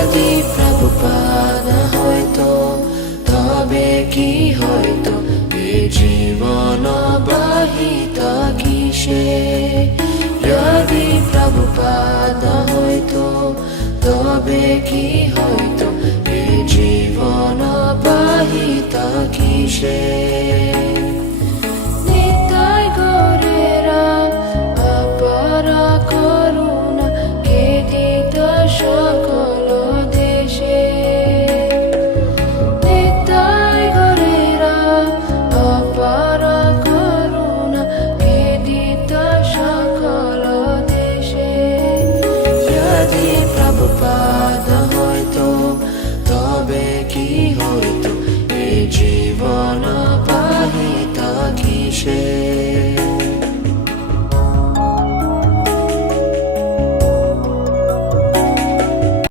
যদি প্রভুপাদ হয়তো তবে কি হয়তো এ জীবন বাহিত কিসে যদি প্রভুপাদ হয়তো তবে কি হয়তো এ জীবন বাহিত কিসে